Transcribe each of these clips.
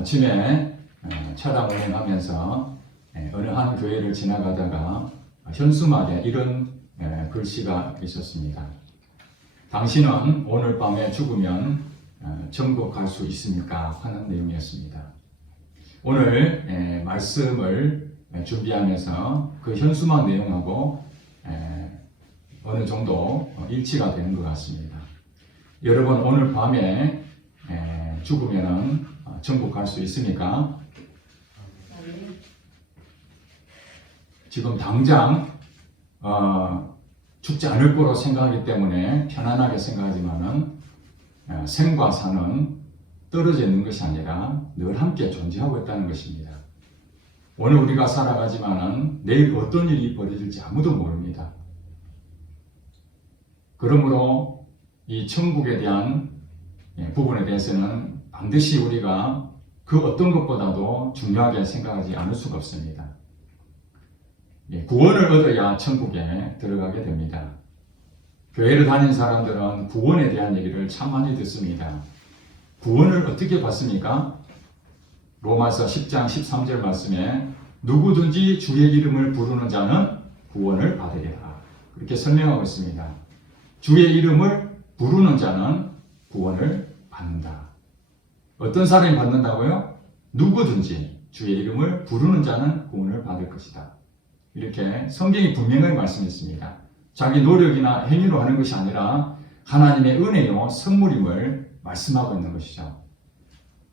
아침에 차량 운행하면서 어느 한 교회를 지나가다가 현수막에 이런 글씨가 있었습니다. 당신은 오늘 밤에 죽으면 천국 갈 수 있습니까? 하는 내용이었습니다. 오늘 말씀을 준비하면서 그 현수막 내용하고 어느 정도 일치가 되는 것 같습니다. 여러분, 오늘 밤에 죽으면 천국 갈 수 있습니까? 지금 당장 죽지 않을 거로 생각하기 때문에 편안하게 생각하지만은 생과 사는 떨어져 있는 것이 아니라 늘 함께 존재하고 있다는 것입니다. 오늘 우리가 살아가지만은 내일 어떤 일이 벌어질지 아무도 모릅니다. 그러므로 이 천국에 대한 부분에 대해서는 반드시 우리가 그 어떤 것보다도 중요하게 생각하지 않을 수가 없습니다. 구원을 얻어야 천국에 들어가게 됩니다. 교회를 다니는 사람들은 구원에 대한 얘기를 참 많이 듣습니다. 구원을 어떻게 받습니까? 로마서 10장 13절 말씀에 누구든지 주의 이름을 부르는 자는 구원을 받으리라. 그렇게 설명하고 있습니다. 주의 이름을 부르는 자는 구원을 받는다. 어떤 사람이 받는다고요? 누구든지 주의 이름을 부르는 자는 구원을 받을 것이다. 이렇게 성경이 분명하게 말씀했습니다. 자기 노력이나 행위로 하는 것이 아니라 하나님의 은혜요 선물임을 말씀하고 있는 것이죠.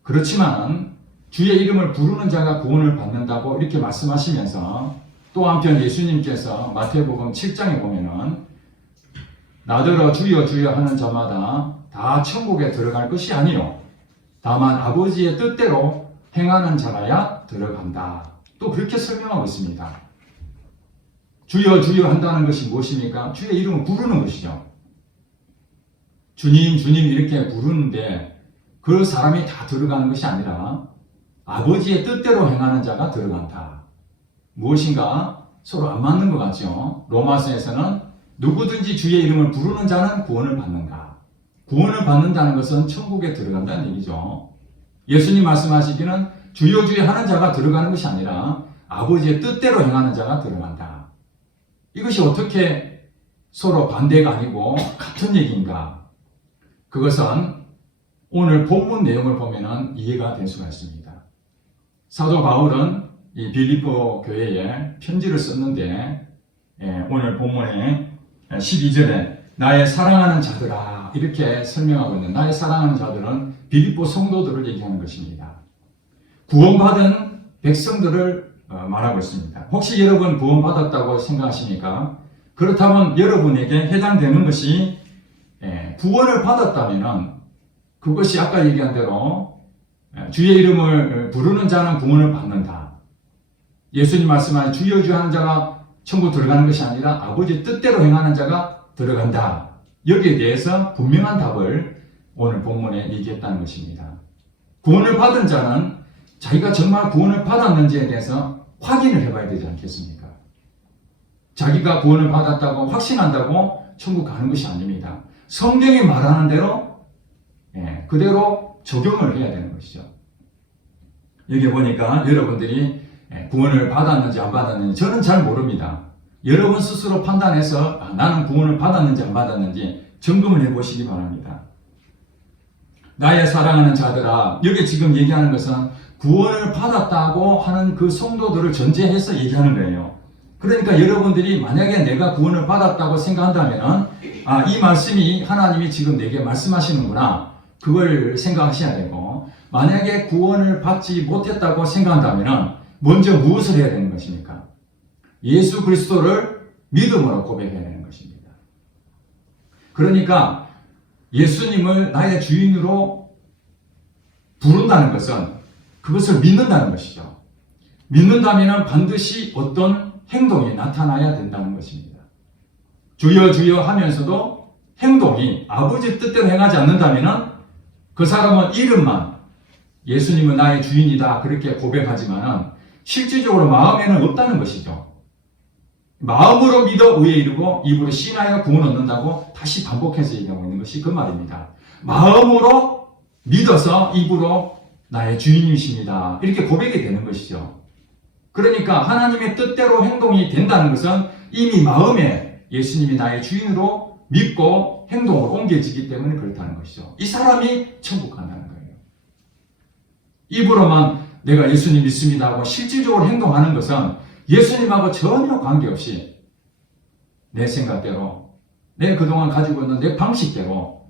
그렇지만 주의 이름을 부르는 자가 구원을 받는다고 이렇게 말씀하시면서 또 한편 예수님께서 마태복음 7장에 보면은 나더러 주여 주여 하는 자마다 다 천국에 들어갈 것이 아니요 다만 아버지의 뜻대로 행하는 자라야 들어간다. 또 그렇게 설명하고 있습니다. 주여 주여 한다는 것이 무엇입니까? 주의 이름을 부르는 것이죠. 주님 주님 이렇게 부르는데 그 사람이 다 들어가는 것이 아니라 아버지의 뜻대로 행하는 자가 들어간다. 무엇인가 서로 안 맞는 것 같죠? 로마서에서는 누구든지 주의 이름을 부르는 자는 구원을 받는다. 구원을 받는다는 것은 천국에 들어간다는 얘기죠. 예수님 말씀하시기는 주여 주여 하는 자가 들어가는 것이 아니라 아버지의 뜻대로 행하는 자가 들어간다. 이것이 어떻게 서로 반대가 아니고 같은 얘기인가? 그것은 오늘 본문 내용을 보면 이해가 될 수가 있습니다. 사도 바울은 이 빌립보 교회에 편지를 썼는데 오늘 본문에 12절에 나의 사랑하는 자들아 이렇게 설명하고 있는 나의 사랑하는 자들은 빌립보 성도들을 얘기하는 것입니다. 구원받은 백성들을 말하고 있습니다. 혹시 여러분 구원받았다고 생각하십니까? 그렇다면 여러분에게 해당되는 것이 구원을 받았다면 그것이 아까 얘기한 대로 주의 이름을 부르는 자는 구원을 받는다. 예수님 말씀하신 주여 주여 하는 자가 천국 들어가는 것이 아니라 아버지 뜻대로 행하는 자가 들어간다. 여기에 대해서 분명한 답을 오늘 본문에 얘기했다는 것입니다. 구원을 받은 자는 자기가 정말 구원을 받았는지에 대해서 확인을 해봐야 되지 않겠습니까? 자기가 구원을 받았다고 확신한다고 천국 가는 것이 아닙니다. 성경이 말하는 대로 그대로 적용을 해야 되는 것이죠. 여기 보니까 여러분들이 구원을 받았는지 안 받았는지 저는 잘 모릅니다. 여러분 스스로 판단해서 나는 구원을 받았는지 안 받았는지 점검을 해보시기 바랍니다. 나의 사랑하는 자들아, 여기 지금 얘기하는 것은 구원을 받았다고 하는 그 성도들을 전제해서 얘기하는 거예요. 그러니까 여러분들이 만약에 내가 구원을 받았다고 생각한다면 이 말씀이 하나님이 지금 내게 말씀하시는구나 그걸 생각하셔야 되고, 만약에 구원을 받지 못했다고 생각한다면 먼저 무엇을 해야 되는 것입니까? 예수 그리스도를 믿음으로 고백해야 되는 것입니다. 그러니까 예수님을 나의 주인으로 부른다는 것은 그것을 믿는다는 것이죠. 믿는다면 반드시 어떤 행동이 나타나야 된다는 것입니다. 주여 주여 하면서도 행동이 아버지 뜻대로 행하지 않는다면 그 사람은 이름만 예수님은 나의 주인이다 그렇게 고백하지만 실질적으로 마음에는 없다는 것이죠. 마음으로 믿어 의에 이르고 입으로 신하여 구원 얻는다고 다시 반복해서 얘기하고 있는 것이 그 말입니다. 마음으로 믿어서 입으로 나의 주인이십니다. 이렇게 고백이 되는 것이죠. 그러니까 하나님의 뜻대로 행동이 된다는 것은 이미 마음에 예수님이 나의 주인으로 믿고 행동으로 옮겨지기 때문에 그렇다는 것이죠. 이 사람이 천국 간다는 거예요. 입으로만 내가 예수님 믿습니다 하고 실질적으로 행동하는 것은 예수님하고 전혀 관계없이 내 생각대로, 내 그동안 가지고 있는 내 방식대로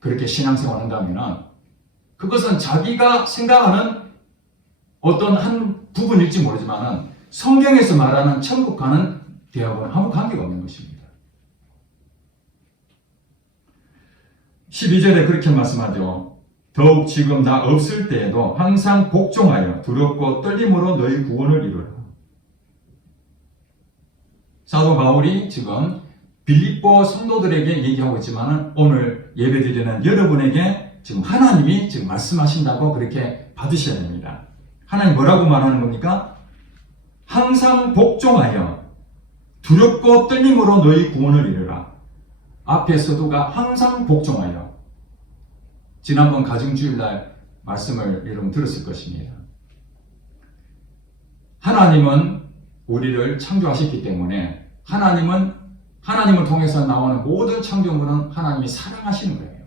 그렇게 신앙생활을 한다면 그것은 자기가 생각하는 어떤 한 부분일지 모르지만 성경에서 말하는 천국 가는 대학은 아무 관계가 없는 것입니다. 12절에 그렇게 말씀하죠. 더욱 지금 나 없을 때에도 항상 복종하여 두렵고 떨림으로 너희 구원을 이루라. 사도 바울이 지금 빌립보 성도들에게 얘기하고 있지만 오늘 예배드리는 여러분에게 지금 하나님이 지금 말씀하신다고 그렇게 받으셔야 됩니다. 하나님 뭐라고 말하는 겁니까? 항상 복종하여 두렵고 떨림으로 너희 구원을 이루라. 앞에 서두가 항상 복종하여. 지난번 가정주일날 말씀을 여러분 들었을 것입니다. 하나님은 우리를 창조하셨기 때문에 하나님을 통해서 나오는 모든 창조물은 하나님이 사랑하시는 거예요.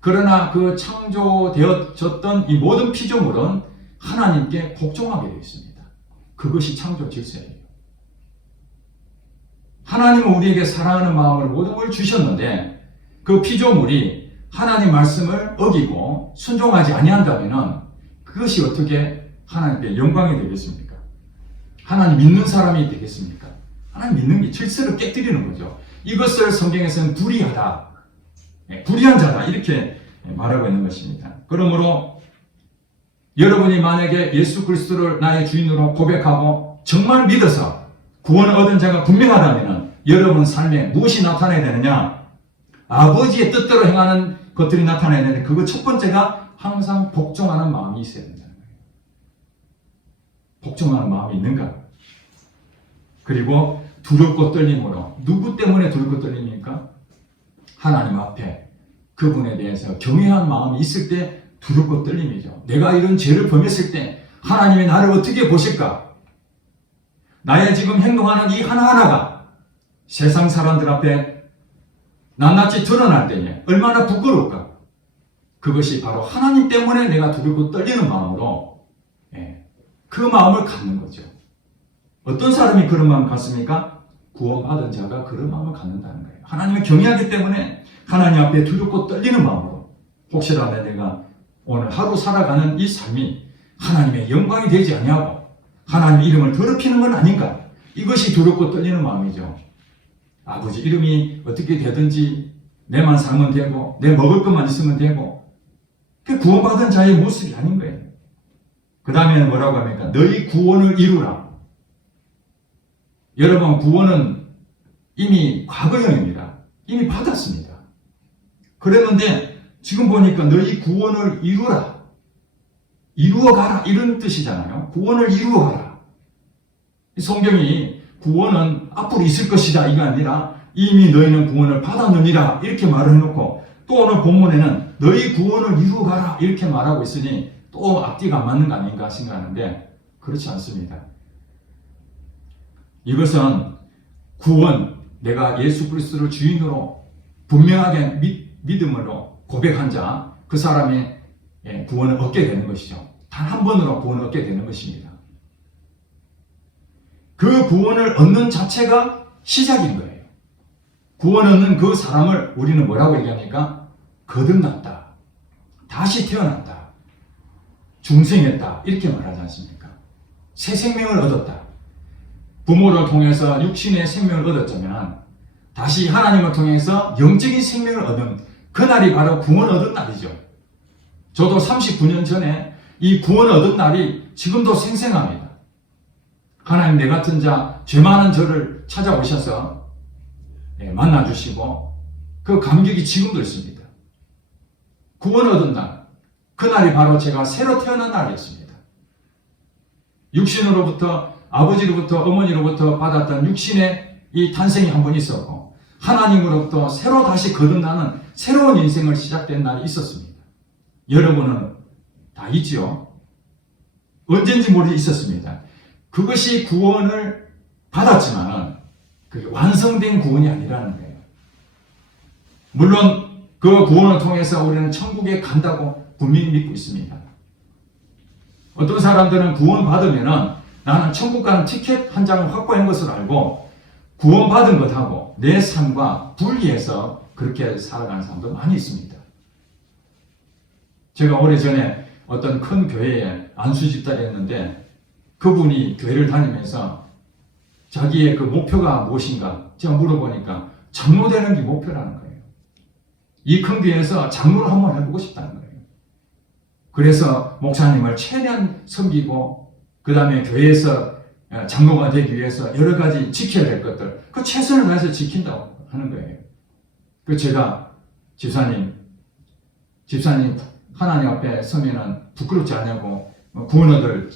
그러나 그 창조되어졌던 이 모든 피조물은 하나님께 복종하게 되어 있습니다. 그것이 창조 질서예요. 하나님은 우리에게 사랑하는 마음을 모든 걸 주셨는데 그 피조물이 하나님 말씀을 어기고 순종하지 아니한다면 그것이 어떻게 하나님께 영광이 되겠습니까? 하나님 믿는 사람이 되겠습니까? 하나님 믿는 게 질서를 깨뜨리는 거죠. 이것을 성경에서는 불의하다, 불의한 자다 이렇게 말하고 있는 것입니다. 그러므로 여러분이 만약에 예수 그리스도를 나의 주인으로 고백하고 정말 믿어서 구원을 얻은 자가 분명하다면 여러분 삶에 무엇이 나타나야 되느냐? 아버지의 뜻대로 행하는 것들이 나타나야 되는데 그거 첫 번째가 항상 복종하는 마음이 있어야 된다는 거예요. 복종하는 마음이 있는가? 그리고 두렵고 떨림으로. 누구 때문에 두렵고 떨립니까? 하나님 앞에 그분에 대해서 경외한 마음이 있을 때 두렵고 떨림이죠. 내가 이런 죄를 범했을 때 하나님이 나를 어떻게 보실까? 나의 지금 행동하는 이 하나하나가 세상 사람들 앞에 낱낱이 드러날 때에 얼마나 부끄러울까? 그것이 바로 하나님 때문에 내가 두렵고 떨리는 마음으로 그 마음을 갖는 거죠. 어떤 사람이 그런 마음을 갖습니까? 구원받은 자가 그런 마음을 갖는다는 거예요. 하나님을 경외하기 때문에 하나님 앞에 두렵고 떨리는 마음으로 혹시라도 내가 오늘 하루 살아가는 이 삶이 하나님의 영광이 되지 아니하고 하나님의 이름을 더럽히는 건 아닌가? 이것이 두렵고 떨리는 마음이죠. 아버지 이름이 어떻게 되든지 내만 살면 되고 내 먹을 것만 있으면 되고 그게 구원받은 자의 모습이 아닌 거예요. 그 다음에는 뭐라고 합니까? 너희 구원을 이루라. 여러분 구원은 이미 과거형입니다. 이미 받았습니다. 그랬는데 지금 보니까 너희 구원을 이루라. 이루어가라 이런 뜻이잖아요. 구원을 이루어가라. 성경이 구원은 앞으로 있을 것이다 이게 아니라 이미 너희는 구원을 받았느니라 이렇게 말을 해놓고 또 오늘 본문에는 너희 구원을 이루어가라 이렇게 말하고 있으니 또 앞뒤가 안 맞는 거 아닌가 생각하는데 그렇지 않습니다. 이것은 구원, 내가 예수 그리스도를 주인으로 분명하게 믿음으로 고백한 자, 그 사람의 구원을 얻게 되는 것이죠. 단 한 번으로 구원을 얻게 되는 것입니다. 그 구원을 얻는 자체가 시작인 거예요. 구원 얻는 그 사람을 우리는 뭐라고 얘기합니까? 거듭났다. 다시 태어났다. 중생했다. 이렇게 말하지 않습니까? 새 생명을 얻었다. 부모를 통해서 육신의 생명을 얻었자면 다시 하나님을 통해서 영적인 생명을 얻은 그날이 바로 구원 얻은 날이죠. 저도 39년 전에 이 구원 얻은 날이 지금도 생생합니다. 하나님 내 같은 자, 죄 많은 저를 찾아오셔서 만나주시고 그 감격이 지금도 있습니다. 구원 얻은 날, 그날이 바로 제가 새로 태어난 날이었습니다. 육신으로부터 아버지로부터 어머니로부터 받았던 육신의 이 탄생이 한 번 있었고 하나님으로부터 새로 다시 거듭나는 새로운 인생을 시작된 날이 있었습니다. 여러분은 다 있죠. 언젠지 모르게 있었습니다. 그것이 구원을 받았지만은 그게 완성된 구원이 아니라는 거예요. 물론 그 구원을 통해서 우리는 천국에 간다고 분명히 믿고 있습니다. 어떤 사람들은 구원 받으면은 나는 천국 가는 티켓 한 장을 확보한 것으로 알고 구원 받은 것하고 내 삶과 분리해서 그렇게 살아가는 사람도 많이 있습니다. 제가 오래전에 어떤 큰 교회에 안수 집사를 했는데 그분이 교회를 다니면서 자기의 그 목표가 무엇인가 제가 물어보니까 장로 되는 게 목표라는 거예요. 이 큰 교회에서 장로를 한번 해보고 싶다는 거예요. 그래서 목사님을 최대한 섬기고 그 다음에 교회에서 장로가 되기 위해서 여러 가지 지켜야 될 것들 그 최선을 다해서 지킨다고 하는 거예요. 그 제가 집사님 하나님 앞에 서면은 부끄럽지 않냐고 구원 얻을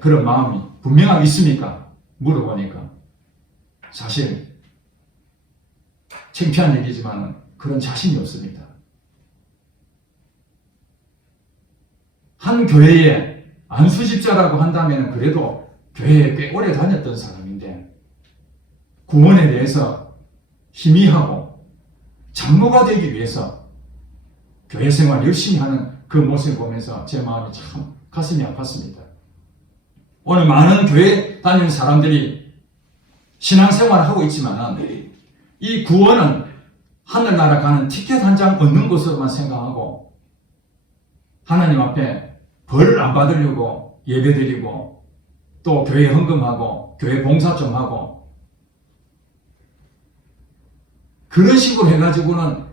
그런 마음이 분명하게 있습니까? 물어보니까 사실 창피한 얘기지만 그런 자신이 없습니다. 한 교회에 안수집사라고 한다면 그래도 교회에 꽤 오래 다녔던 사람인데 구원에 대해서 희미하고 장로가 되기 위해서 교회 생활 열심히 하는 그 모습을 보면서 제 마음이 참 가슴이 아팠습니다. 오늘 많은 교회 다니는 사람들이 신앙생활을 하고 있지만 이 구원은 하늘나라 가는 티켓 한 장 얻는 것으로만 생각하고 하나님 앞에 벌을 안 받으려고 예배드리고 또 교회 헌금하고 교회 봉사 좀 하고 그런 식으로 해가지고는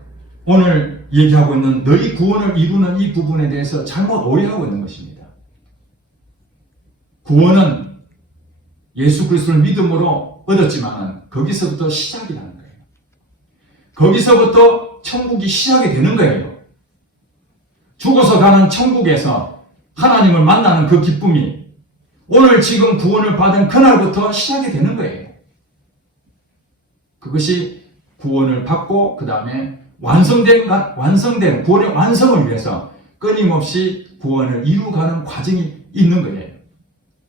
오늘 얘기하고 있는 너희 구원을 이루는 이 부분에 대해서 잘못 오해하고 있는 것입니다. 구원은 예수 그리스도를 믿음으로 얻었지만 거기서부터 시작이라는 거예요. 거기서부터 천국이 시작이 되는 거예요. 죽어서 가는 천국에서 하나님을 만나는 그 기쁨이 오늘 지금 구원을 받은 그날부터 시작이 되는 거예요. 그것이 구원을 받고 그 다음에 완성된 구원의 완성을 위해서 끊임없이 구원을 이루어가는 과정이 있는 거예요.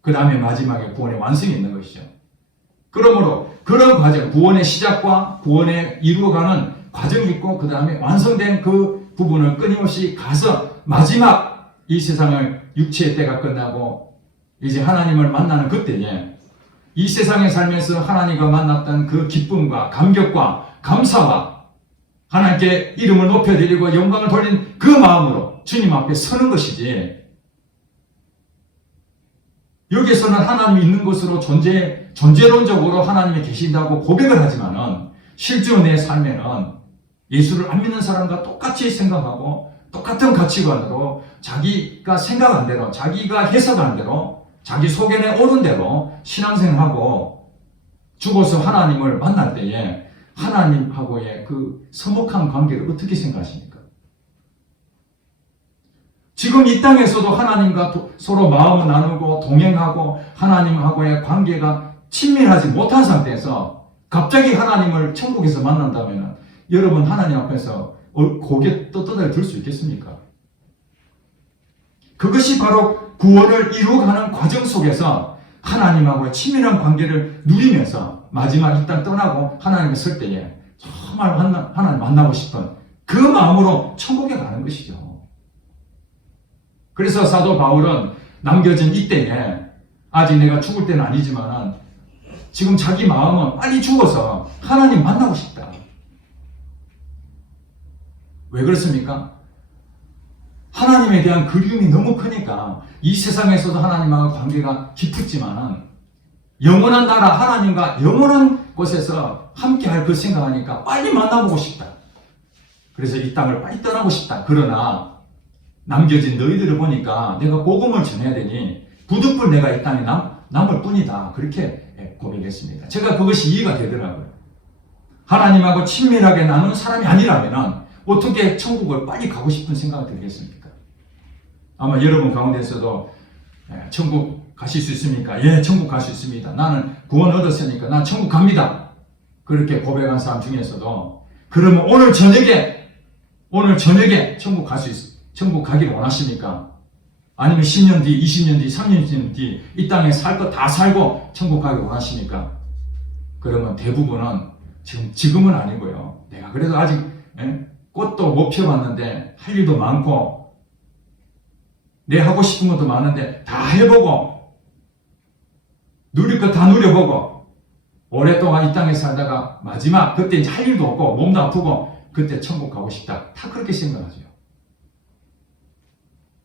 그 다음에 마지막에 구원의 완성이 있는 것이죠. 그러므로 그런 과정, 구원의 시작과 구원에 이루어가는 과정이 있고 그 다음에 완성된 그 부분을 끊임없이 가서 마지막 이 세상을 육체의 때가 끝나고 이제 하나님을 만나는 그때에 이 세상에 살면서 하나님과 만났던 그 기쁨과 감격과 감사와 하나님께 이름을 높여드리고 영광을 돌린 그 마음으로 주님 앞에 서는 것이지 여기서는 하나님이 있는 것으로 존재론적으로 하나님이 계신다고 고백을 하지만은 실제로 내 삶에는 예수를 안 믿는 사람과 똑같이 생각하고 똑같은 가치관으로 자기가 생각한 대로 자기가 해석한 대로 자기 속에 오른 대로 신앙생활하고 죽어서 하나님을 만날 때에 하나님하고의 그 서먹한 관계를 어떻게 생각하십니까? 지금 이 땅에서도 하나님과 서로 마음을 나누고 동행하고 하나님하고의 관계가 친밀하지 못한 상태에서 갑자기 하나님을 천국에서 만난다면 여러분 하나님 앞에서 고개 떳떳하게 들 수 있겠습니까? 그것이 바로 구원을 이루어가는 과정 속에서 하나님하고의 친밀한 관계를 누리면서 마지막 이 땅 떠나고 하나님을 설 때에 정말 하나님 만나고 싶은 그 마음으로 천국에 가는 것이죠. 그래서 사도 바울은 남겨진 이때에 아직 내가 죽을 때는 아니지만 지금 자기 마음은 빨리 죽어서 하나님 만나고 싶다. 왜 그렇습니까? 하나님에 대한 그리움이 너무 크니까 이 세상에서도 하나님하고 관계가 깊었지만 영원한 나라 하나님과 영원한 곳에서 함께할 그 생각하니까 빨리 만나보고 싶다. 그래서 이 땅을 빨리 떠나고 싶다. 그러나 남겨진 너희들을 보니까 내가 복음을 전해야 되니 부득불 내가 이 땅에 남을 뿐이다. 그렇게 고백했습니다. 제가 그것이 이해가 되더라고요. 하나님하고 친밀하게 나누는 사람이 아니라면 어떻게 천국을 빨리 가고 싶은 생각이 들겠습니까? 아마 여러분 가운데서도 천국 가실 수 있습니까? 예, 천국 갈 수 있습니다. 나는 구원 얻었으니까 난 천국 갑니다. 그렇게 고백한 사람 중에서도 그러면 오늘 저녁에 천국 가기를 원하십니까? 아니면 10년 뒤, 20년 뒤, 30년 뒤 이 땅에 살 거 다 살고 천국 가기 원하십니까? 그러면 대부분은 지금은 아니고요. 내가 그래도 아직 꽃도 못 피워봤는데 할 일도 많고 내 하고 싶은 것도 많은데 다 해보고 누릴 거 다 누려보고 오랫동안 이 땅에 살다가 마지막 그때 이제 할 일도 없고 몸도 아프고 그때 천국 가고 싶다. 다 그렇게 생각하죠.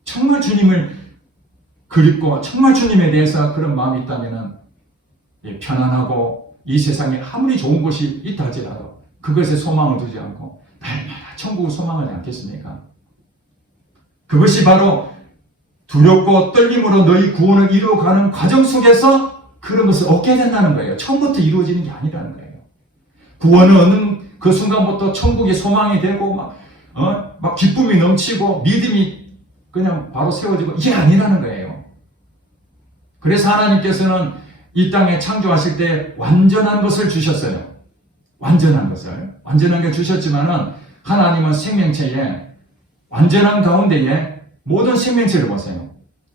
정말 주님을 그립고 정말 주님에 대해서 그런 마음이 있다면 편안하고 이 세상에 아무리 좋은 곳이 있다 할지라도 그것에 소망을 두지 않고 날마다 천국을 소망하지 않겠습니까? 그것이 바로 두렵고 떨림으로 너희 구원을 이루어가는 과정 속에서 그런 것을 얻게 된다는 거예요. 처음부터 이루어지는 게 아니라는 거예요. 구원을 얻는 그 순간부터 천국의 소망이 되고 막 기쁨이 넘치고 믿음이 그냥 바로 세워지고 이게 아니라는 거예요. 그래서 하나님께서는 이 땅에 창조하실 때 완전한 것을 주셨어요. 완전한 걸 주셨지만은 하나님은 생명체에 완전한 가운데에 모든 생명체를 보세요.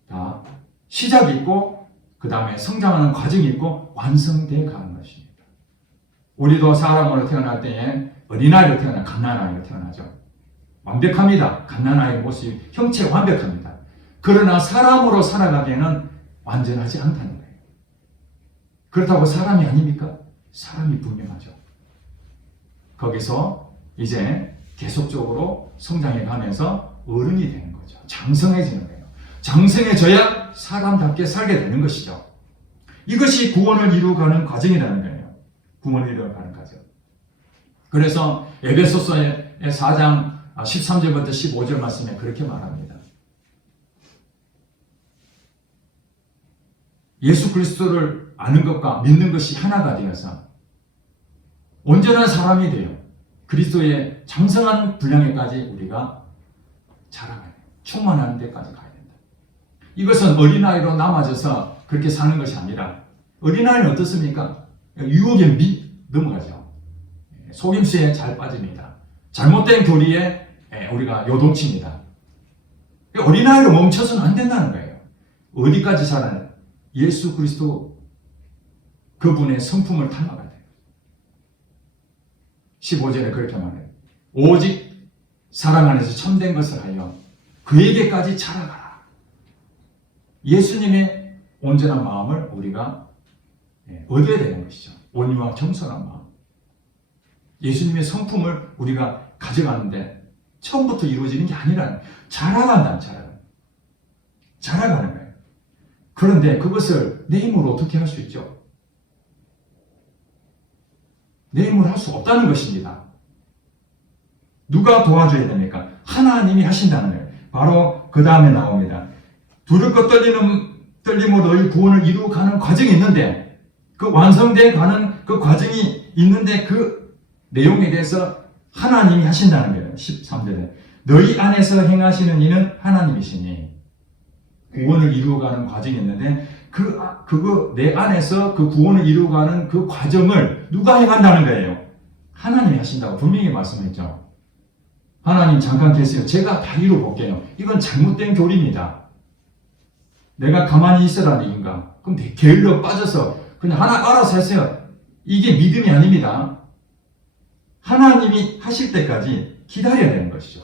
다 시작이 있고 그 다음에 성장하는 과정이 있고 완성되어 가는 것입니다. 우리도 사람으로 태어날 때에 어린아이로 태어나 갓난아이로 태어나죠. 완벽합니다. 갓난아이의 모습이 형체가 완벽합니다. 그러나 사람으로 살아가기에는 완전하지 않다는 거예요. 그렇다고 사람이 아닙니까? 사람이 분명하죠. 거기서 이제 계속적으로 성장해 가면서 어른이 되는 거죠. 장성해지는 거예요. 장성해져야 사람답게 살게 되는 것이죠. 이것이 구원을 이루어가는 과정이라는 거예요. 구원을 이루어가는 과정. 그래서 에베소서의 4장 13절부터 15절 말씀에 그렇게 말합니다. 예수 그리스도를 아는 것과 믿는 것이 하나가 되어서 온전한 사람이 되어 그리스도의 장성한 분량에까지 우리가 자라가야 돼요. 충만하는 데까지 가야 된다. 이것은 어린아이로 남아져서 그렇게 사는 것이 아니라 어린아이는 어떻습니까? 유혹에 넘어가죠. 속임수에 잘 빠집니다. 잘못된 교리에 우리가 요동칩니다. 어린아이로 멈춰서는 안 된다는 거예요. 어디까지 자라는 예수 그리스도 그분의 성품을 닮아가야 돼요. 15절에 그렇게 말해요. 오직 사랑 안에서 참된 것을 하여 그에게까지 자라가라. 예수님의 온전한 마음을 우리가 얻어야 되는 것이죠. 온유와 겸손한 마음. 예수님의 성품을 우리가 가져가는데 처음부터 이루어지는 게 아니라 자라간다. 자라가는 거예요. 그런데 그것을 내 힘으로 어떻게 할 수 있죠? 내 힘으로 할 수 없다는 것입니다. 누가 도와줘야 됩니까? 하나님이 하신다는 거예요. 바로 그 다음에 나옵니다. 두렵고 떨림으로 너희 구원을 이루어가는 과정이 있는데 그 완성되어 가는 그 과정이 있는데 그 내용에 대해서 하나님이 하신다는 거예요. 13절에 너희 안에서 행하시는 이는 하나님이시니 구원을 이루어가는 과정이 있는데 그거 내 안에서 그 구원을 이루어가는 그 과정을 누가 행한다는 거예요? 하나님이 하신다고 분명히 말씀했죠. 하나님 잠깐 계세요. 제가 다 이루어볼게요. 이건 잘못된 교리입니다. 내가 가만히 있으라는 얘기인가? 그럼 게을러 빠져서 그냥 하나 알아서 하세요. 이게 믿음이 아닙니다. 하나님이 하실 때까지 기다려야 되는 것이죠.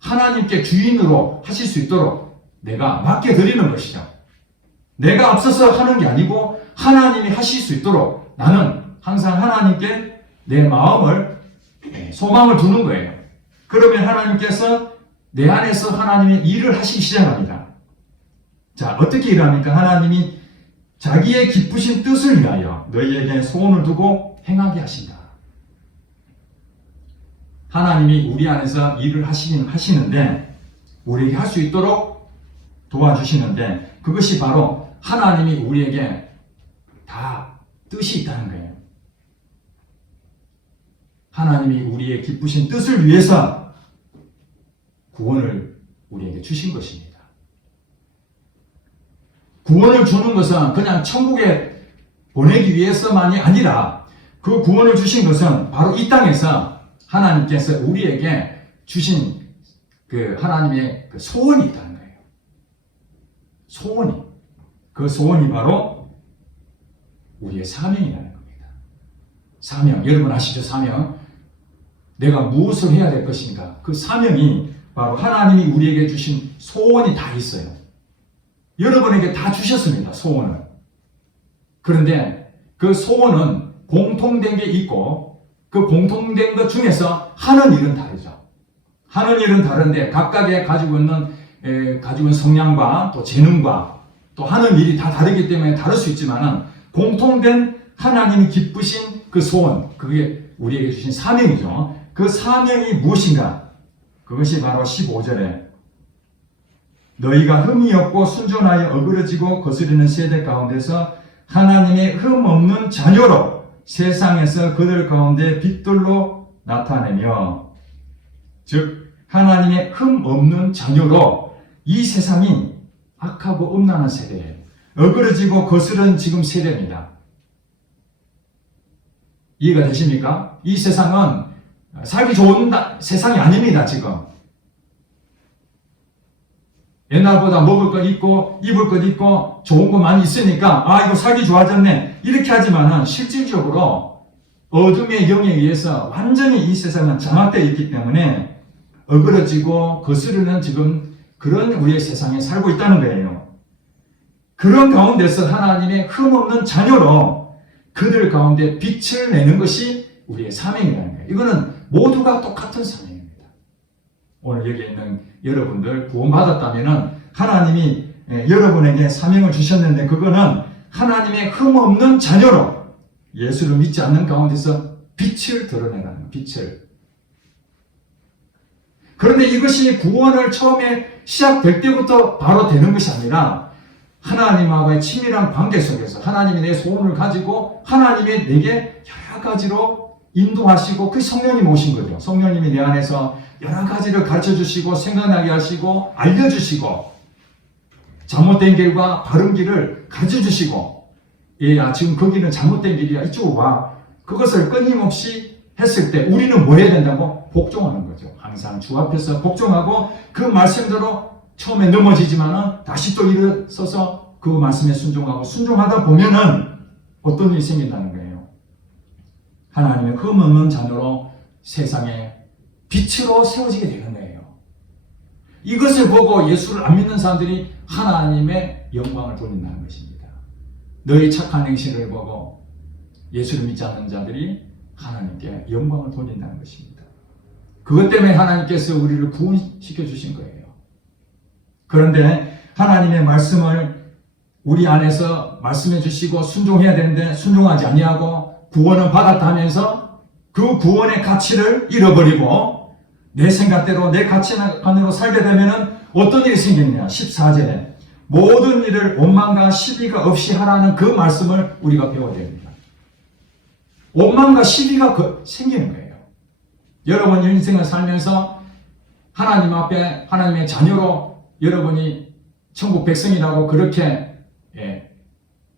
하나님께 주인으로 하실 수 있도록 내가 맡겨드리는 것이죠. 내가 앞서서 하는 게 아니고 하나님이 하실 수 있도록 나는 항상 하나님께 내 마음을 소망을 두는 거예요. 그러면 하나님께서 내 안에서 하나님의 일을 하시기 시작합니다. 자, 어떻게 일합니까? 하나님이 자기의 기쁘신 뜻을 위하여 너희에게 소원을 두고 행하게 하신다. 하나님이 우리 안에서 일을 하시는데 우리에게 할 수 있도록 도와주시는데 그것이 바로 하나님이 우리에게 다 뜻이 있다는 거예요. 하나님이 우리의 기쁘신 뜻을 위해서 구원을 우리에게 주신 것입니다. 구원을 주는 것은 그냥 천국에 보내기 위해서만이 아니라 그 구원을 주신 것은 바로 이 땅에서 하나님께서 우리에게 주신 그 하나님의 그 소원이 있다는 거예요. 소원이, 그 소원이 바로 우리의 사명이라는 겁니다. 사명, 여러분 아시죠? 사명. 내가 무엇을 해야 될 것인가? 그 사명이 바로 하나님이 우리에게 주신 소원이 다 있어요. 여러분에게 다 주셨습니다. 소원을. 그런데 그 소원은 공통된 게 있고 그 공통된 것 중에서 하는 일은 다르죠. 하는 일은 다른데 각각의 가지고 있는 성향과 또 재능과 또 하는 일이 다 다르기 때문에 다를 수 있지만은 공통된 하나님이 기쁘신 그 소원, 그게 우리에게 주신 사명이죠. 그 사명이 무엇인가? 그것이 바로 15절에 너희가 흠이 없고 순전하여 어그러지고 거스르는 세대 가운데서 하나님의 흠 없는 자녀로 세상에서 그들 가운데 빛들로 나타내며, 즉 하나님의 흠 없는 자녀로 이 세상이 악하고 음란한 세대예요. 어그러지고 거스른 지금 세대입니다. 이해가 되십니까? 이 세상은 살기 좋은 세상이 아닙니다. 지금 옛날보다 먹을 것 있고 입을 것 있고 좋은 거 많이 있으니까 이거 살기 좋아졌네 이렇게 하지만은 실질적으로 어둠의 영에 의해서 완전히 이 세상은 장악되어 있기 때문에 어그러지고 거스르는 지금 그런 우리의 세상에 살고 있다는 거예요. 그런 가운데서 하나님의 흠없는 자녀로 그들 가운데 빛을 내는 것이 우리의 사명이라는 거예요. 이거는 모두가 똑같은 사명입니다. 오늘 여기 있는 여러분들 구원받았다면 하나님이 여러분에게 사명을 주셨는데 그거는 하나님의 흠없는 자녀로 예수를 믿지 않는 가운데서 빛을 드러내라는 거예요. 빛을. 그런데 이것이 구원을 처음에 시작될 때부터 바로 되는 것이 아니라 하나님하고의 친밀한 관계 속에서 하나님이 내 소원을 가지고 하나님이 내게 여러 가지로 인도하시고 그 성령님이 오신 거죠. 성령님이 내 안에서 여러 가지를 가르쳐 주시고 생각나게 하시고 알려주시고 잘못된 길과 바른 길을 가르쳐 주시고 지금 거기는 잘못된 길이야 이쪽으로 와. 그것을 끊임없이 했을 때 우리는 뭐 해야 된다고? 복종하는 거죠. 항상 주 앞에서 복종하고 그 말씀대로 처음에 넘어지지만은 다시 또 일어서서 그 말씀에 순종하고 순종하다 보면은 어떤 일이 생긴다는 거예요. 하나님의 흠없는 자녀로 세상에 빛으로 세워지게 되는 거예요. 이것을 보고 예수를 안 믿는 사람들이 하나님의 영광을 돌린다는 것입니다. 너희 착한 행실을 보고 예수를 믿지 않는 자들이 하나님께 영광을 돌린다는 것입니다. 그것 때문에 하나님께서 우리를 구원시켜 주신 거예요. 그런데 하나님의 말씀을 우리 안에서 말씀해 주시고 순종해야 되는데 순종하지 아니하고 구원을 받았다 하면서 그 구원의 가치를 잃어버리고 내 생각대로 내 가치관으로 살게 되면은 어떤 일이 생기느냐. 14절에 모든 일을 원망과 시비가 없이 하라는 그 말씀을 우리가 배워야 됩니다. 원망과 시비가 생기는 거예요. 여러분 인생을 살면서 하나님 앞에 하나님의 자녀로 여러분이 천국 백성이라고 그렇게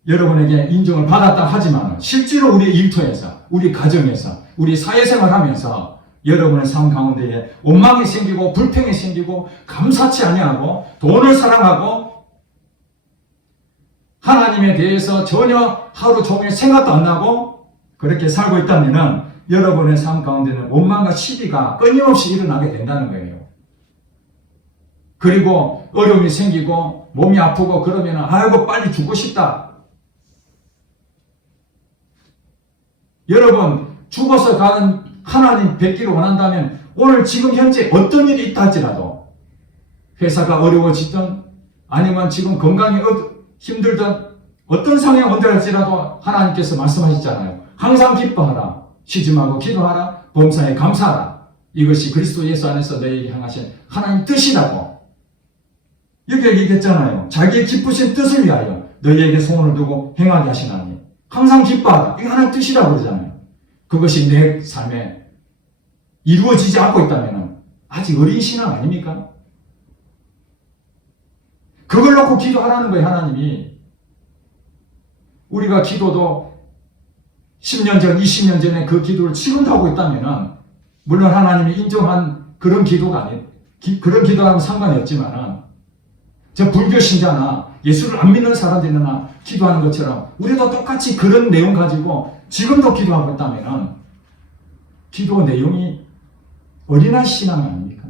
여러분에게 인정을 받았다 하지만 실제로 우리 일터에서 우리 가정에서 우리 사회생활하면서 여러분의 삶 가운데에 원망이 생기고 불평이 생기고 감사치 아니하고 돈을 사랑하고 하나님에 대해서 전혀 하루 종일 생각도 안 나고 그렇게 살고 있다면 여러분의 삶 가운데는 원망과 시비가 끊임없이 일어나게 된다는 거예요. 그리고 어려움이 생기고 몸이 아프고 그러면 아이고 빨리 죽고 싶다. 여러분 죽어서 가는 하나님 뵙기를 원한다면 오늘 지금 현재 어떤 일이 있다 할지라도 회사가 어려워지든 아니면 지금 건강이 힘들든 어떤 상황이 온다할지라도 하나님께서 말씀하셨잖아요. 항상 기뻐하라. 쉬지 말고 기도하라. 범사에 감사하라. 이것이 그리스도 예수 안에서 너에게 향하신 하나님 뜻이라고 여기 얘기했잖아요. 자기의 기쁘신 뜻을 위하여 너희에게 소원을 두고 행하게 하시나니 항상 기뻐하라. 이게 하나님 뜻이라고 그러잖아요. 그것이 내 삶에 이루어지지 않고 있다면 아직 어린 신앙 아닙니까? 그걸 놓고 기도하라는 거예요. 하나님이. 우리가 기도도 10년 전, 20년 전에 그 기도를 지금도 하고 있다면 물론 하나님이 인정한 그런 기도가 그런 기도하고는 상관이 없지만 저 불교 신자나 예수를 안 믿는 사람들이나 기도하는 것처럼 우리도 똑같이 그런 내용 가지고 지금도 기도하고 있다면 기도 내용이 어린아이 신앙이 아닙니까?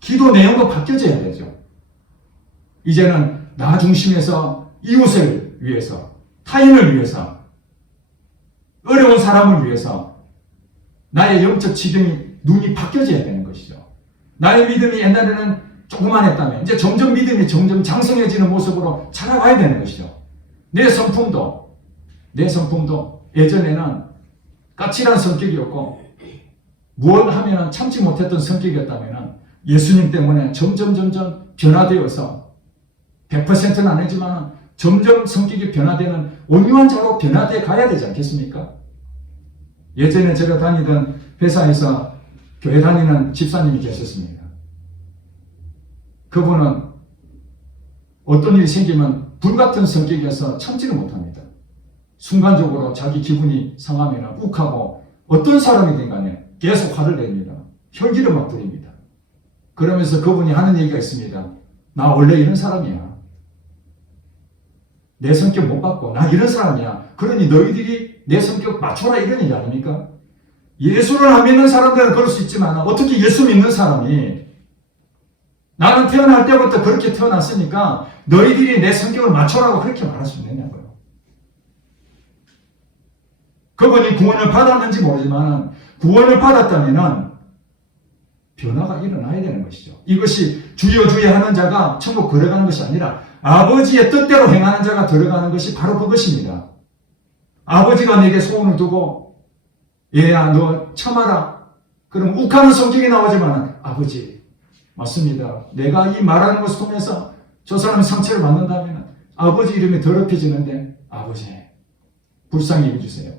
기도 내용도 바뀌어져야 되죠. 이제는 나 중심에서 이웃을 위해서, 타인을 위해서, 어려운 사람을 위해서 나의 영적 지경이 눈이 바뀌어져야 되는 것이죠. 나의 믿음이 옛날에는 조그만했다면 이제 점점 믿음이 점점 장성해지는 모습으로 자라가야 되는 것이죠. 내 성품도 예전에는 까칠한 성격이었고 무엇 하면 참지 못했던 성격이었다면 예수님 때문에 점점 변화되어서 100%는 아니지만 점점 성격이 변화되는 온유한 자로 변화되어 가야 되지 않겠습니까? 예전에 제가 다니던 회사에서 교회 다니는 집사님이 계셨습니다. 그분은 어떤 일이 생기면 불같은 성격이어서 참지를 못합니다. 순간적으로 자기 기분이 상하면 욱하고 어떤 사람이든 간에 계속 화를 냅니다. 혈기를 막 부립니다. 그러면서 그분이 하는 얘기가 있습니다. 나 원래 이런 사람이야. 내 성격 못 받고 나 이런 사람이야. 그러니 너희들이 내 성격 맞춰라 이런 얘기 아닙니까? 예수를 안 믿는 사람들은 그럴 수 있지만 어떻게 예수 믿는 사람이 나는 태어날 때부터 그렇게 태어났으니까 너희들이 내 성격을 맞춰라고 그렇게 말할 수 있느냐고요. 그분이 구원을 받았는지 모르지만 구원을 받았다면 변화가 일어나야 되는 것이죠. 이것이 주여 주여 하는 자가 천국 들어가는 것이 아니라 아버지의 뜻대로 행하는 자가 들어가는 것이 바로 그것입니다. 아버지가 내게 소원을 두고 얘야 너 참아라. 그럼 욱하는 성격이 나오지만 아버지 맞습니다. 내가 이 말하는 것을 통해서 저 사람이 상처를 받는다면 아버지 이름이 더럽혀지는데 아버지 불쌍히 여겨주세요.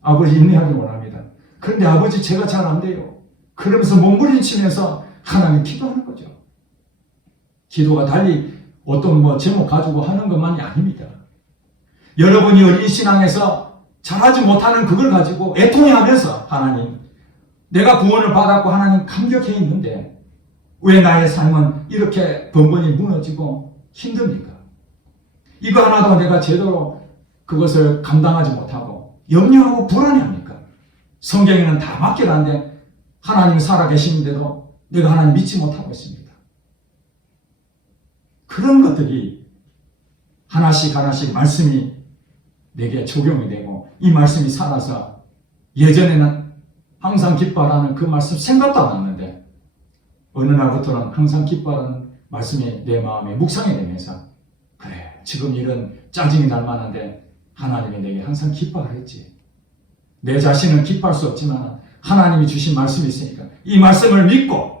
아버지 인내하기 원합니다. 그런데 아버지 제가 잘 안 돼요. 그러면서 몸부림치면서 하나님 기도하는 거죠. 기도가 달리 어떤 제목 가지고 하는 것만이 아닙니다. 여러분이 어린 신앙에서 잘하지 못하는 그걸 가지고 애통해하면서 하나님 내가 구원을 받았고 하나님 감격해 있는데 왜 나의 삶은 이렇게 번번이 무너지고 힘듭니까? 이거 하나도 내가 제대로 그것을 감당하지 못하고 염려하고 불안해합니까? 성경에는 다 맡겨놨는데 하나님이 살아계시는데도 내가 하나님 믿지 못하고 있습니다. 그런 것들이 하나씩 말씀이 내게 적용이 되고 이 말씀이 살아서 예전에는 항상 기뻐하라는 그 말씀 생각도 안 났는데 어느 날부터는 항상 기뻐하라는 말씀이 내 마음에 묵상이 되면서 그래 지금 이런 짜증이 날 만한데 하나님이 내게 항상 기뻐하랬지. 내 자신은 기뻐할 수 없지만 하나님이 주신 말씀이 있으니까 이 말씀을 믿고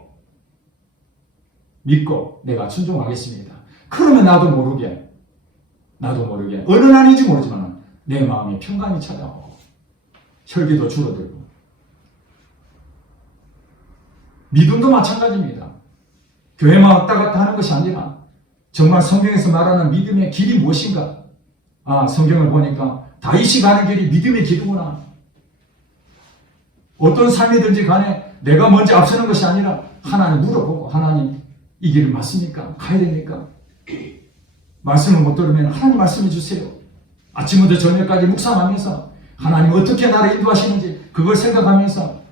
내가 순종하겠습니다. 그러면 나도 모르게 어느 날인지 모르지만 내 마음에 평강이 찾아오고 혈기도 줄어들고 믿음도 마찬가지입니다. 교회만 왔다 갔다 하는 것이 아니라 정말 성경에서 말하는 믿음의 길이 무엇인가? 성경을 보니까 다윗이 가는 길이 믿음의 길이구나. 어떤 삶이든지 간에 내가 먼저 앞서는 것이 아니라 하나님 물어보고 하나님 이 길을 맞습니까? 가야 됩니까? 말씀을 못 들으면 하나님 말씀해 주세요. 아침부터 저녁까지 묵상하면서 하나님 어떻게 나를 인도하시는지 그걸 생각하면서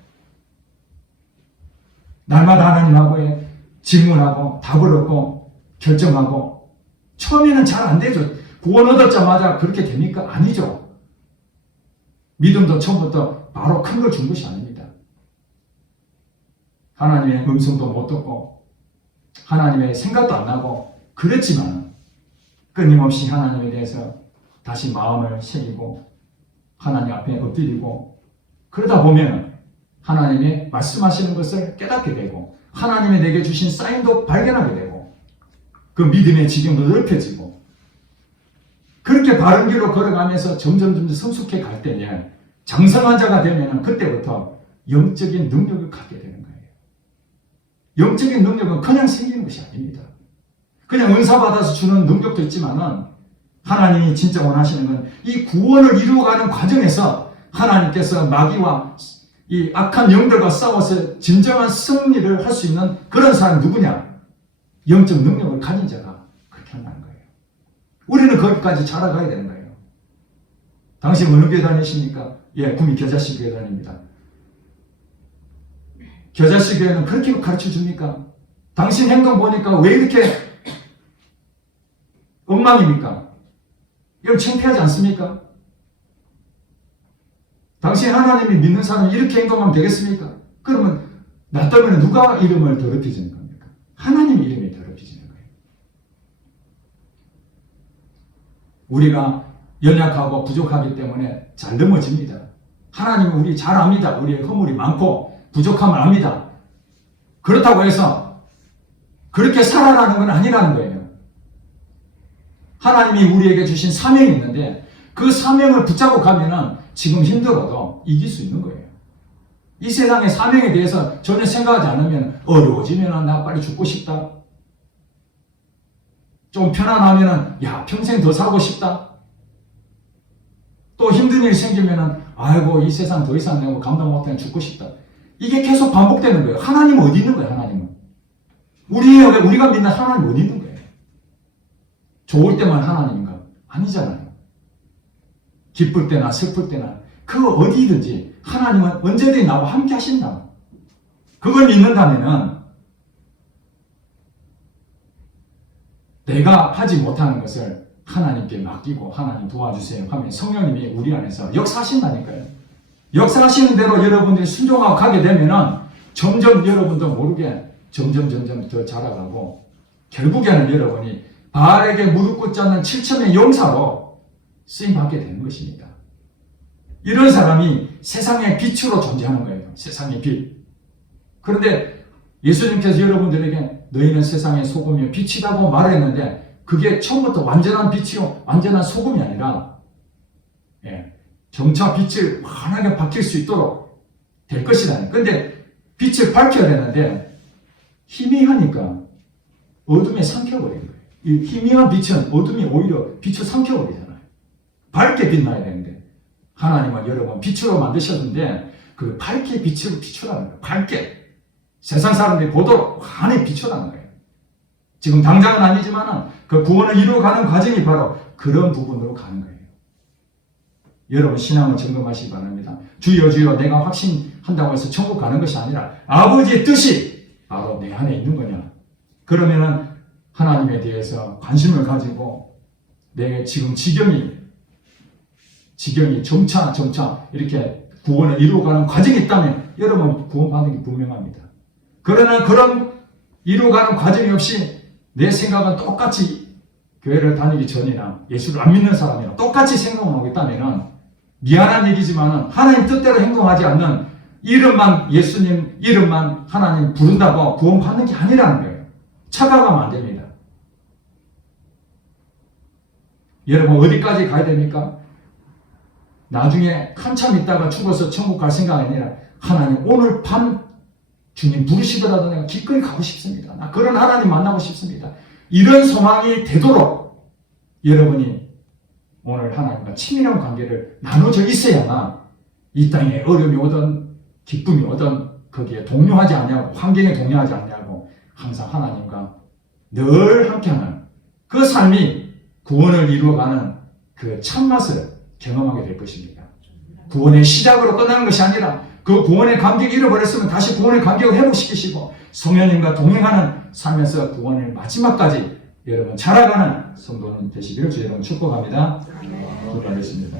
날마다 하나님하고의 질문하고 답을 얻고 결정하고 처음에는 잘 안 되죠. 구원 얻었자마자 그렇게 됩니까? 아니죠. 믿음도 처음부터 바로 큰 걸 준 것이 아닙니다. 하나님의 음성도 못 듣고 하나님의 생각도 안 나고 그랬지만 끊임없이 하나님에 대해서 다시 마음을 새기고 하나님 앞에 엎드리고 그러다 보면 하나님의 말씀하시는 것을 깨닫게 되고 하나님의 내게 주신 사인도 발견하게 되고 그 믿음의 지경도 넓혀지고 그렇게 바른 길로 걸어가면서 점점 성숙해 갈 때면 장성한 자가 되면 그때부터 영적인 능력을 갖게 되는 거예요. 영적인 능력은 그냥 생기는 것이 아닙니다. 그냥 은사 받아서 주는 능력도 있지만은 하나님이 진짜 원하시는 건 이 구원을 이루어가는 과정에서 하나님께서 마귀와 이 악한 영들과 싸워서 진정한 승리를 할 수 있는 그런 사람이 누구냐? 영적 능력을 가진 자가 그렇게 한다는 거예요. 우리는 거기까지 자라가야 되는 거예요. 당신 어느 교회 다니십니까? 예, 구미 겨자씨 교회 다닙니다. 겨자씨 교회는 그렇게 가르쳐 줍니까? 당신 행동 보니까 왜 이렇게 엉망입니까? 이건 창피하지 않습니까? 당신 하나님이 믿는 사람이 이렇게 행동하면 되겠습니까? 그러면 나 때문에 누가 이름을 더럽히지는 겁니까? 하나님 이름이 더럽히지는 거예요. 우리가 연약하고 부족하기 때문에 잘 넘어집니다. 하나님은 우리 잘 압니다. 우리의 허물이 많고 부족함을 압니다. 그렇다고 해서 그렇게 살아가는 건 아니라는 거예요. 하나님이 우리에게 주신 사명이 있는데 그 사명을 붙잡고 가면은 지금 힘들어도 이길 수 있는 거예요. 이 세상의 사명에 대해서 전혀 생각하지 않으면 어려워지면 나 빨리 죽고 싶다. 좀 편안하면 야 평생 더 살고 싶다. 또 힘든 일이 생기면 아이고 이 세상 더 이상 내가 감당 못하면 죽고 싶다. 이게 계속 반복되는 거예요. 하나님은 어디 있는 거예요? 하나님은. 우리가 믿는 하나님 어디 있는 거예요? 좋을 때만 하나님인가? 아니잖아요. 기쁠 때나 슬플 때나 그 어디든지 하나님은 언제든지 나와 함께 하신다. 그걸 믿는다면은 내가 하지 못하는 것을 하나님께 맡기고 하나님 도와주세요 하면 성령님이 우리 안에서 역사하신다니까요. 역사하시는 대로 여러분들이 순종하고 가게 되면은 점점 여러분도 모르게 점점 더 자라가고 결국에는 여러분이 바알에게 무릎 꿇지 않는 7천의 용사로 쓰임받게 되는 것입니다. 이런 사람이 세상의 빛으로 존재하는 거예요. 세상의 빛. 그런데 예수님께서 여러분들에게 너희는 세상의 소금이요 빛이라고 말했는데 그게 처음부터 완전한 빛이요 완전한 소금이 아니라 점차 빛을 환하게 밝힐 수 있도록 될 것이라니. 그런데 빛을 밝혀야 되는데 희미하니까 어둠에 삼켜버리는 거예요. 이 희미한 빛은 어둠이 오히려 빛을 삼켜버리잖아요. 밝게 빛나야 되는데 하나님은 여러분 빛으로 만드셨는데 그 밝게 빛으로 비추라는 거예요. 밝게 세상 사람들이 보도록 환히 비추라는 거예요. 지금 당장은 아니지만 그 구원을 이루어가는 과정이 바로 그런 부분으로 가는 거예요. 여러분 신앙을 점검하시기 바랍니다. 주여 주여 내가 확신한다고 해서 천국 가는 것이 아니라 아버지의 뜻이 바로 내 안에 있는 거냐. 그러면은 하나님에 대해서 관심을 가지고 내 지금 지경이 점차 이렇게 구원을 이루어가는 과정이 있다면 여러분 구원받는 게 분명합니다. 그러나 그런 이루어가는 과정이 없이 내 생각은 똑같이 교회를 다니기 전이나 예수를 안 믿는 사람이랑 똑같이 생각하고 있다면 미안한 얘기지만 하나님 뜻대로 행동하지 않는 이름만 예수님 이름만 하나님 부른다고 구원받는 게 아니라는 거예요. 착각하면 안 됩니다. 여러분 어디까지 가야 됩니까? 나중에 한참 있다가 죽어서 천국 갈 생각이 아니라 하나님 오늘 밤 주님 부르시더라도 내가 기꺼이 가고 싶습니다. 나 그런 하나님 만나고 싶습니다. 이런 소망이 되도록 여러분이 오늘 하나님과 친밀한 관계를 나눠져 있어야만 이 땅에 어려움이 오든 기쁨이 오든 거기에 동요하지 않냐고 환경에 동요하지 않냐고 항상 하나님과 늘 함께하는 그 삶이 구원을 이루어가는 그 참맛을 경험하게 될 것입니다. 구원의 시작으로 끝나는 것이 아니라 그 구원의 감격을 잃어버렸으면 다시 구원의 감격을 회복시키시고 성령님과 동행하는 삶에서 구원을 마지막까지 여러분 자라가는 성도는 되시기를 주 여러분 축복합니다. 기도하겠습니다.